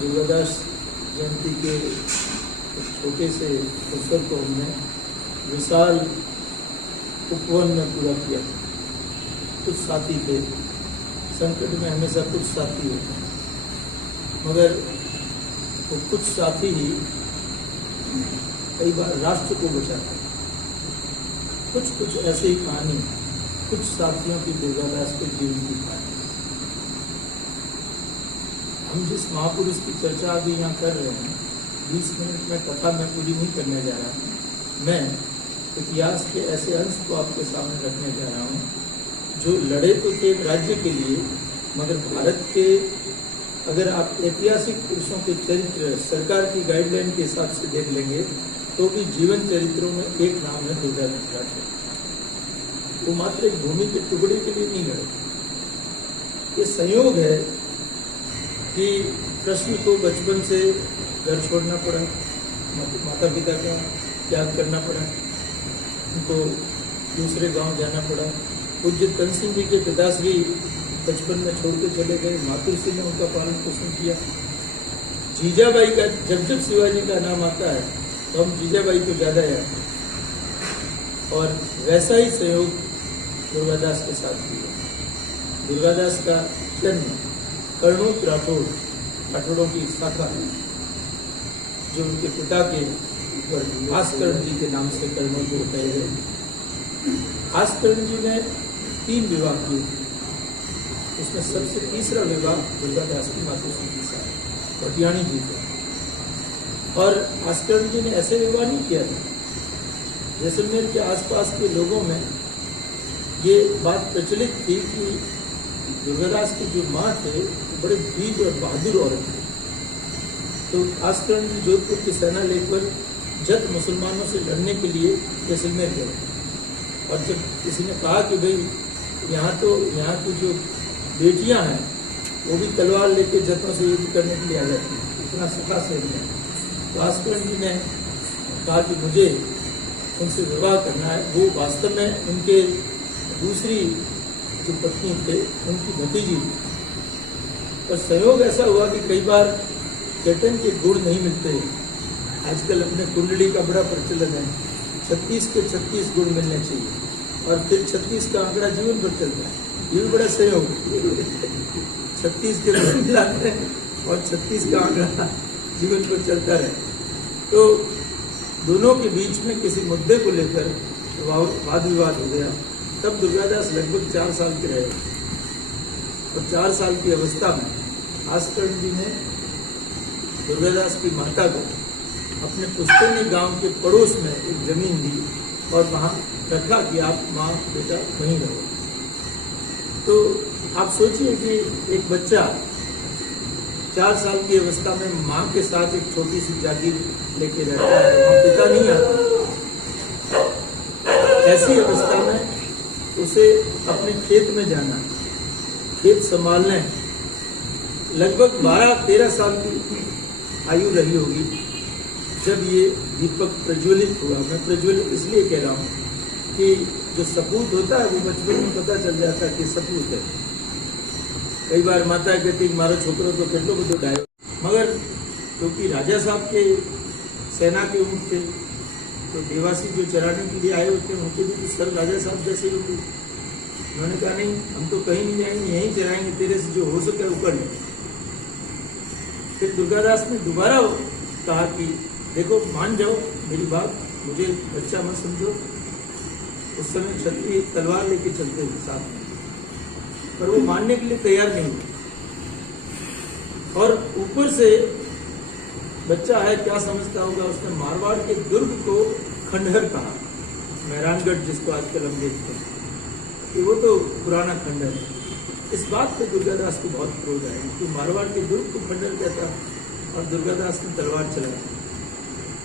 दुर्गादास जयंती के एक छोटे से अवसर को हमने विशाल उपवन में पूरा किया। कुछ साथी थे, संकट में हमेशा कुछ साथी होते हैं, मगर वो कुछ साथी ही कई बार राष्ट्र को बचाते हैं। कुछ ऐसी कहानी कुछ साथियों की दुर्गादास के जीवन की कहानी। हम जिस महापुरुष की चर्चा अभी यहाँ कर रहे हैं, 20 मिनट में कथा मैं पूरी नहीं करने जा रहा हूँ। मैं इतिहास के ऐसे अंश को आपके सामने रखने जा रहा हूँ जो लड़े तो थे राज्य के लिए, मगर भारत के अगर आप ऐतिहासिक पुरुषों के चरित्र सरकार की गाइडलाइन के हिसाब से देख लेंगे तो भी जीवन चरित्रों में एक नाम है दुर्गादास राठौर। वो मात्र एक भूमि के टुकड़े के लिए नहीं लड़े। ये संयोग है कि कृष्ण को बचपन से घर छोड़ना पड़ा, माता पिता का त्याग करना पड़ा, उनको दूसरे गांव जाना पड़ा। पूज्य तन सिंह जी के पिताश्री बचपन में छोड़ के चले गए, मातृश्री ने उनका पालन पोषण किया। जीजाबाई का जब शिवाजी का नाम आता है तो हम जीजाबाई को ज्यादा याद हैं, और वैसा ही सहयोग दुर्गादास के साथ किया। दुर्गादास का जन्म कर्णोत राठौड़ों की शाखा है, जो उनके पिता के आस्करण जी के नाम से कर्णोत बताए गए। आस्करण जी ने 3 विवाह किए, उसमें सबसे तीसरा विवाह दुर्गादास की मातृश्री के साथ भटियाणी जी थे। और आस्करण जी ने ऐसे विवाह नहीं किया था। जैसलमेर के आसपास के लोगों में ये बात प्रचलित थी कि दुर्गादास की जो माँ थे वो बड़े वीर और बहादुर औरत थे। तो आस्करण जी जोधपुर की सेना लेकर जट मुसलमानों से लड़ने के लिए जैसलमेर गए, और जब किसी ने कहा कि भाई यहाँ की जो बेटियां हैं वो भी तलवार लेके जटों से युद्ध करने के लिए आ जाती हैं, इतना सुखा से है, तो आस्करण जी ने कहा कि मुझे उनसे विवाह करना है। वो वास्तव में उनके दूसरी जो पत्नी थे उनकी भतीजी थी। और संयोग ऐसा हुआ कि कई बार जटन के गुण नहीं मिलते। आजकल अपने कुंडली का बड़ा प्रचलन है, 36 के 36 गुण मिलने चाहिए, और फिर 36 का आंकड़ा जीवन भर चलता है। ये भी बड़ा सहयोग 36 के गुण मिलाते हैं और 36 का आंकड़ा जीवन पर चलता है। तो दोनों के बीच में किसी मुद्दे को लेकर वाद विवाद हो गया। तब दुर्गादास लगभग 4 साल के रहे, और 4 साल की अवस्था में आस्करण जी ने दुर्गादास की माता को अपने पुश्तैनी गांव के पड़ोस में एक जमीन दी और वहां रखा कि आप माँ बेटा वहीं रहो। तो आप सोचिए कि एक बच्चा 4 साल की अवस्था में माँ के साथ एक छोटी सी जागीर लेके रहता है, वहां पिता नहीं आता। ऐसी अवस्था में उसे अपने खेत में जाना, खेत संभालने, लगभग 12-13 साल की आयु रही होगी जब ये दीपक प्रज्वलित हुआ। मैं प्रज्वलित इसलिए कह रहा हूँ कि जो सपूत होता है वो बचपन में पता चल जाता है कि सपूत है। कई बार माता कहती मारो छोकरो तो केटलो बधो डायो, मगर क्योंकि राजा साहब के सेना के ऊँट थे, तो देवासी जो चराने के लिए आए होते हैं उनके भी तो सर राजा साहब जैसे ही होते। उन्होंने कहा नहीं, हम तो कहीं नहीं जाएंगे, यहीं चराएंगे, तेरे से जो हो सके वो कर ले। फिर दुर्गादास ने दोबारा कहा कि देखो मान जाओ मेरी बात, मुझे बच्चा मत समझो। उस समय क्षत्रिय तलवार लेके चलते थे साथ में, पर वो मानने के लिए तैयार नहीं हुए। और ऊपर से बच्चा है, क्या समझता होगा, उसने मारवाड़ के दुर्ग को खंडहर कहा, मेहरानगढ़ जिसको आजकल हम देखते हैं, कि वो तो पुराना खंडहर है। इस बात पे दुर्गादास को बहुत क्रोध आया कि मारवाड़ के दुर्ग को खंडहर कहता, और दुर्गादास ने तलवार चलाई।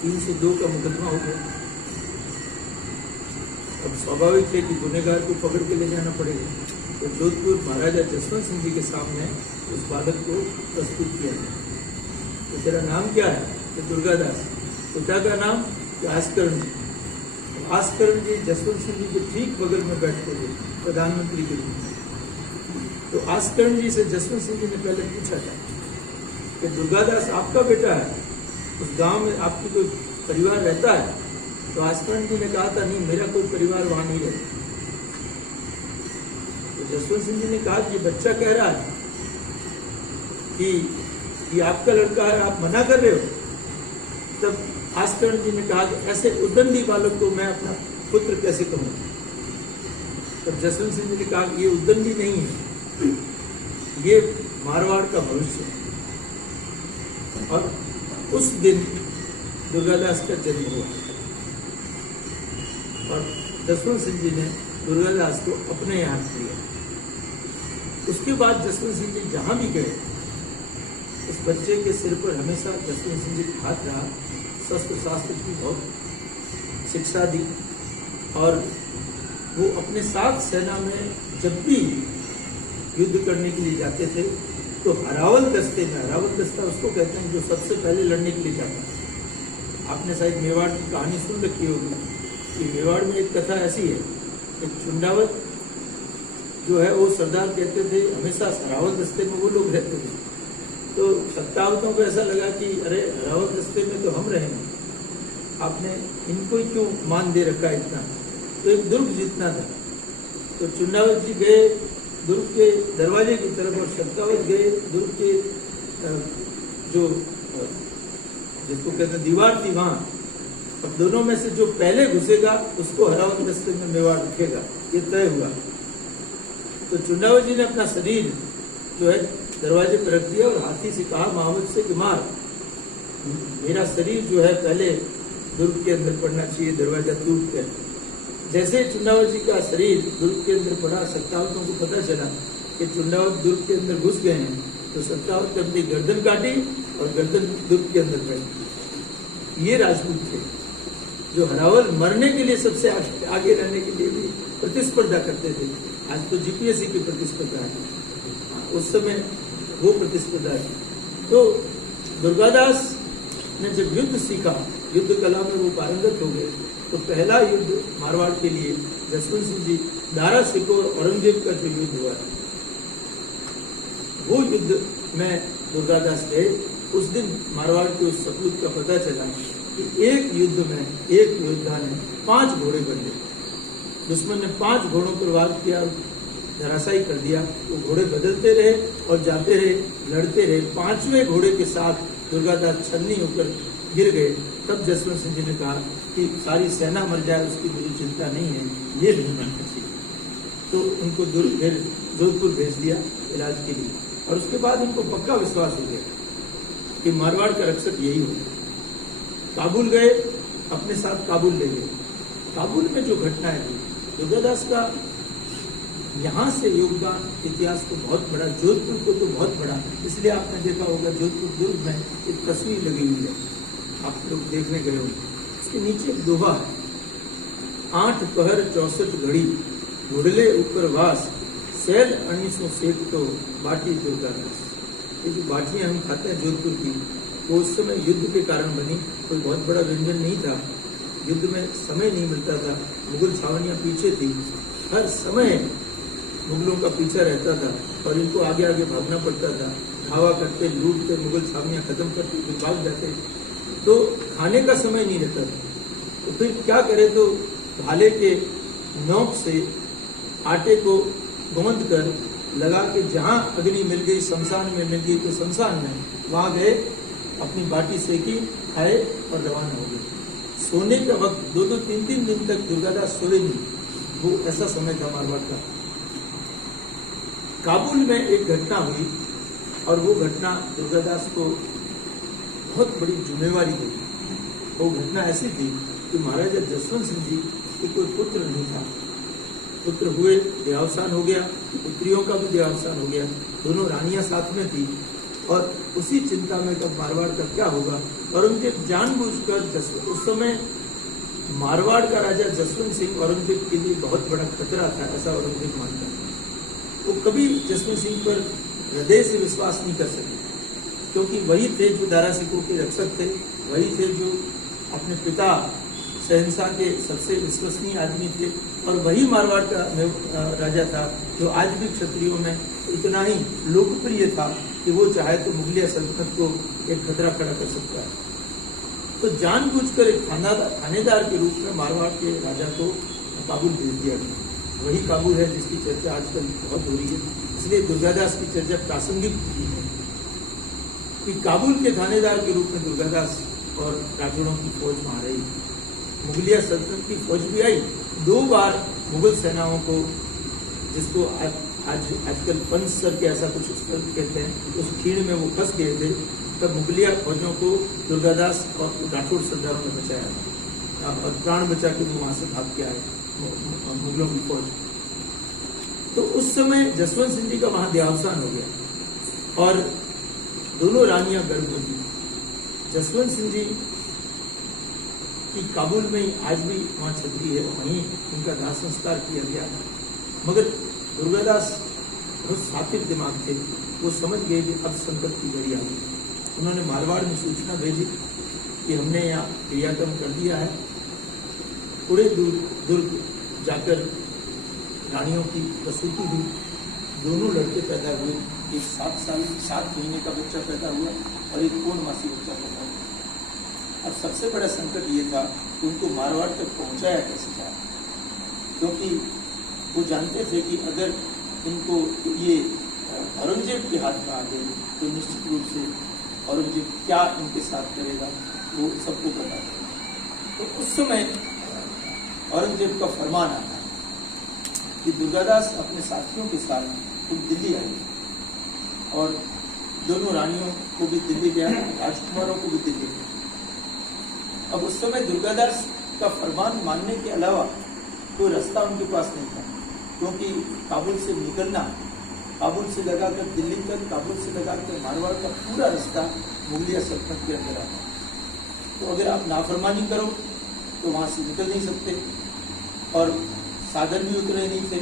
302 का मुकदमा हो गया। अब स्वाभाविक है कि गुनहगार को पकड़ के ले जाना पड़ेगा, तो जोधपुर महाराजा जसवंत सिंह जी के सामने उस बालक को प्रस्तुत किया गया। तो तेरा नाम क्या है? तो दुर्गादास। पिता का नाम आस्करण जी। आस्करण जी जसवंत सिंह जी के ठीक बगल में बैठते थे प्रधानमंत्री के रूप में। तो आस्करण जी से जसवंत सिंह जी ने पहले पूछा था कि दुर्गादास आपका बेटा है, उस गांव में आपकी कोई परिवार रहता है? तो आसकरण जी ने कहा था नहीं, मेरा कोई परिवार वहां नहीं रहता। तो जसवंत सिंह जी ने कहा कि बच्चा कह रहा है कि ये आपका लड़का है, आप मना कर रहे हो। तब आसकरण जी ने कहा कि ऐसे उद्दंडी बालक को मैं अपना पुत्र कैसे कहूँ? तब जसवंत सिंह जी ने कहा ये उद्दंडी नहीं है, ये मारवाड़ का भविष्य है। और उस दिन दुर्गादास का जन्म हुआ और जसवंत सिंह जी ने दुर्गादास को अपने यहाँ किया। उसके बाद जसवंत सिंह जी जहाँ भी गए, उस बच्चे के सिर पर हमेशा जसवंत सिंह जी का हाथ रहा। शस्त्र शास्त्र की बहुत शिक्षा दी और वो अपने साथ सेना में जब भी युद्ध करने के लिए जाते थे तो हरावल दस्ते में, हरावल दस्ता उसको कहते हैं जो सबसे पहले लड़ने के लिए जाता है। आपने शायद मेवाड़ की कहानी सुन रखी होगी कि मेवाड़ में एक कथा ऐसी है कि चुंडावत जो है वो सरदार कहते थे, हमेशा हरावल दस्ते में वो लोग रहते थे। तो सत्तावतों को ऐसा लगा कि अरे हरावल दस्ते में तो हम रहेंगे, आपने इनको ही क्यों मान दे रखा है इतना। तो एक दुर्ग जीतना था, तो चुंडावत जी गए दुर्ग के दरवाजे की तरफ और सत्तावत गए दुर्ग के जो जिसको कहते हैं दीवार थी वहां। अब दोनों में से जो पहले घुसेगा उसको हरावल दस्ते में मेवाड़ रखेगा, ये तय हुआ। तो चुंडावत जी ने अपना शरीर जो है दरवाजे पर रख दिया और हाथी से कहा मोहम्मद से कि मार, मेरा शरीर जो है पहले दुर्ग के अंदर पड़ना चाहिए, दरवाजा टूट कर। जैसे चुंडावत जी का शरीर दुर्ग के अंदर पड़ा, सत्तावतों को पता चला कि चुंडावत दुर्ग के अंदर घुस गए हैं, तो सत्तावत ने अपनी गर्दन काटी और गर्दन दुर्ग के अंदर बैठी। ये राजपूत थे जो हरावल मरने के लिए सबसे आगे रहने के लिए भी प्रतिस्पर्धा करते थे। आज तो जीपीएससी की प्रतिस्पर्धा है, उस समय वो प्रतिस्पर्धा थी। तो दुर्गादास ने जब युद्ध सीखा, युद्ध कला में वो पारंगत हो गए, तो पहला युद्ध मारवाड़ के लिए जसवंत सिंह जी दारा सिकोह और औरंगजेब का जो युद्ध हुआ, वो युद्ध में दुर्गादास गए। उस दिन मारवाड़ के उस सपूत का पता चला कि एक युद्ध में एक योद्धा ने 5 घोड़े बदले, दुश्मन ने 5 घोड़ों पर वार किया, धराशायी कर दिया। वो घोड़े बदलते रहे और जाते रहे, लड़ते रहे। 5वें घोड़े के साथ दुर्गादास छन्नी होकर गिर गए। तब जसवंत सिंह जी ने कहा कि सारी सेना मर जाए उसकी मुझे चिंता नहीं है, ये नहीं मरना चाहिए। तो उनको जोधपुर भेज दिया इलाज के लिए। और उसके बाद उनको पक्का विश्वास हो गया कि मारवाड़ का रक्षक यही होगा। काबुल गए, अपने साथ काबुल ले गए। काबुल में जो घटनाएं थी, दुर्गादास का यहाँ से योगदान इतिहास को बहुत बड़ा, जोधपुर को तो बहुत बड़ा। इसलिए आपने देखा होगा जोधपुर दुर्ग में एक तस्वीर लगी हुई है, आप लोग देखने गए होंगे। इसके नीचे एक दोहा है, 8 पहर 64 घड़ी, घुड़ले ऊपर वास, सैल 1900 सेठ तो बाटी दुर्गादास। ये जो बाटियां हम खाते हैं जोधपुर की, वो उस समय युद्ध के कारण बनी, कोई बहुत बड़ा व्यंजन नहीं था। युद्ध में समय नहीं मिलता था, मुगल छावनियां पीछे थी, हर समय मुगलों का पीछा रहता था और इनको आगे आगे भागना पड़ता था। धावा करते, लूटते, मुगल छावनियां खत्म करते, फिर भाग जाते, तो खाने का समय नहीं रहता था। तो फिर क्या करे, तो भाले के नोक से आटे को गोंद कर लगा के जहां अग्नि मिल गई, शमशान में मिल गई तो शमशान में, वहां गए, अपनी बाटी सेकी, खाए और रवाना हो गए। सोने का वक्त 2-2, 3-3 दिन तक दुर्गादास सोए नहीं, वो ऐसा समय था मारवाड़ का। काबुल में एक घटना हुई और वो घटना दुर्गादास को बहुत बड़ी जिम्मेवारी दी। वो घटना ऐसी थी कि महाराजा जसवंत सिंह जी के कोई पुत्र नहीं था। पुत्र हुए, देहावसान हो गया, पुत्रियों का भी देहावसान हो गया, दोनों रानियां साथ में थी। और उसी चिंता में कब मारवाड़ का क्या होगा, औरंगजेब जानबूझकर उस समय मारवाड़ का राजा जसवंत सिंह औरंगजेब के लिए बहुत बड़ा खतरा था, ऐसा औरंगजेब मानता था। वो कभी जसवंत सिंह पर हृदय से विश्वास नहीं कर सके, क्योंकि वही थे जो दारा सिकोह के रक्षक थे, वही थे जो अपने पिता शहंशाह के सबसे विश्वसनीय आदमी थे, और वही मारवाड़ का राजा था जो आज भी क्षत्रियों में इतना ही लोकप्रिय था कि वो चाहे तो मुगलिया सल्तनत को एक खतरा खड़ा कर सकता है। तो जानबूझकर एक थानेदार के रूप में मारवाड़ के राजा को काबुल भेज दिया गया। वही काबुल है जिसकी चर्चा आजकल बहुत हो रही है, इसलिए दुर्गादास की चर्चा प्रासंगिक है कि काबुल के थानेदार के रूप में दुर्गादास और राठौड़ों की फौज वहां रही। मुगलिया सल्तनत की फौज भी आई। 2 बार मुगल सेनाओं को, जिसको आजकल पंच सर के ऐसा कुछ स्थल कहते हैं, उस खीण में वो फंस गए थे, तब मुगलिया फौजों को दुर्गादास और राठौड़ सरदारों ने बचाया और प्राण बचा के वो वहां से भाग के आए मुगलों की फौज। तो उस समय जसवंत सिंह जी का वहां देहावसान हो गया और दोनों रानियां गर्भवती। जसवंत सिंह जी की काबुल में ही आज भी वहां छतरी है, वहीं उनका दाह संस्कार किया गया। मगर दुर्गादास बहुत साकिब दिमाग थे, वो समझ गए कि अब संकट की घड़ी आ गई। उन्होंने मारवाड़ में सूचना भेजी कि हमने यहाँ क्रियाक्रम कर दिया है। पूरे दुर्ग जाकर रानियों की प्रसूति हुई। दोनों लड़के पैदा हुए, एक 7 महीने का बच्चा पैदा हुआ और एक पूर्णमासी बच्चा पैदा हुआ। अब सबसे बड़ा संकट ये था कि उनको मारवाड़ तक पहुंचाया कैसे जाए, क्योंकि वो जानते थे कि अगर इनको ये औरंगजेब के हाथ में आ गए तो निश्चित रूप से औरंगजेब क्या इनके साथ करेगा वो सबको पता था। तो उस समय औरंगजेब का फरमान आता कि दुर्गादास अपने साथियों के साथ दिल्ली आई और दोनों रानियों को भी दिल्ली गया, राजकुमारों को भी दिल्ली गया। अब उस समय दुर्गादास का फरमान मानने के अलावा कोई रास्ता उनके पास नहीं था, क्योंकि काबुल से निकलना, काबुल से लगाकर दिल्ली तक, काबुल से लगाकर मारवाड़ का पूरा रास्ता मुगलिया सल्तनत के अंदर आता। तो अगर आप नाफरमानी करो तो वहां से निकल नहीं सकते और साधन भी उतरे नहीं थे।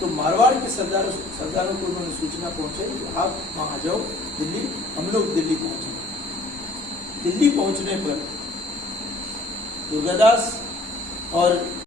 तो मारवाड़ के सरदारों को उन्होंने सूचना पहुंचाई कि आप वहां आ जाओ दिल्ली। हम लोग दिल्ली पहुंचे। दिल्ली पहुंचने पर दुर्गादास और